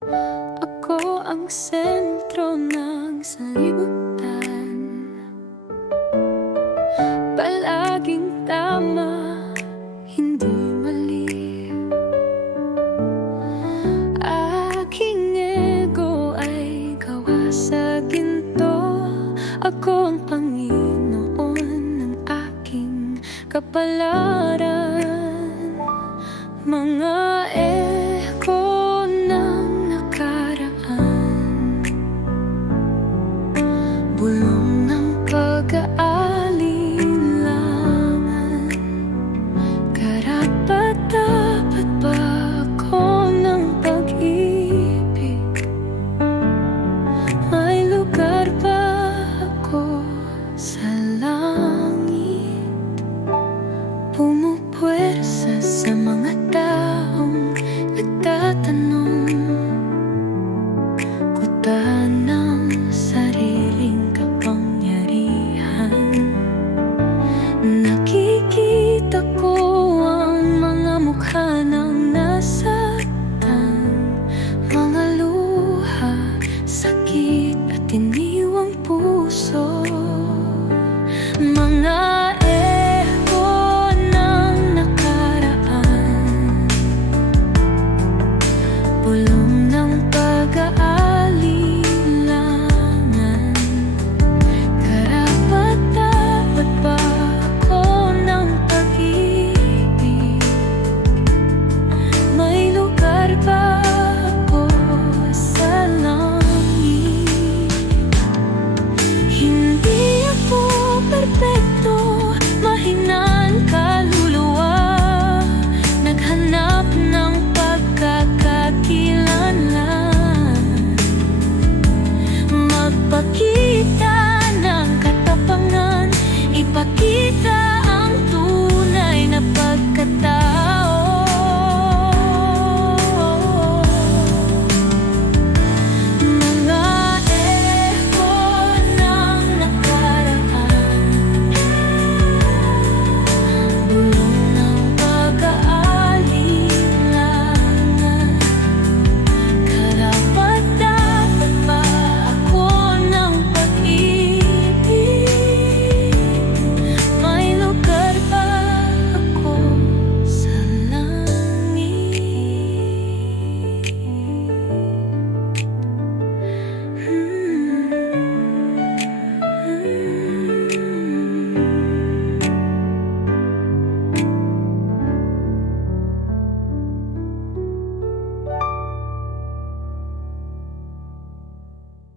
Ako ang sentro ng salibutan. Palaging tama, hindi mali. Aking ego ay gawa sa ginto Ako ang Panginoon ng aking kapalaran. Mga bulong ng pag-aaral ako.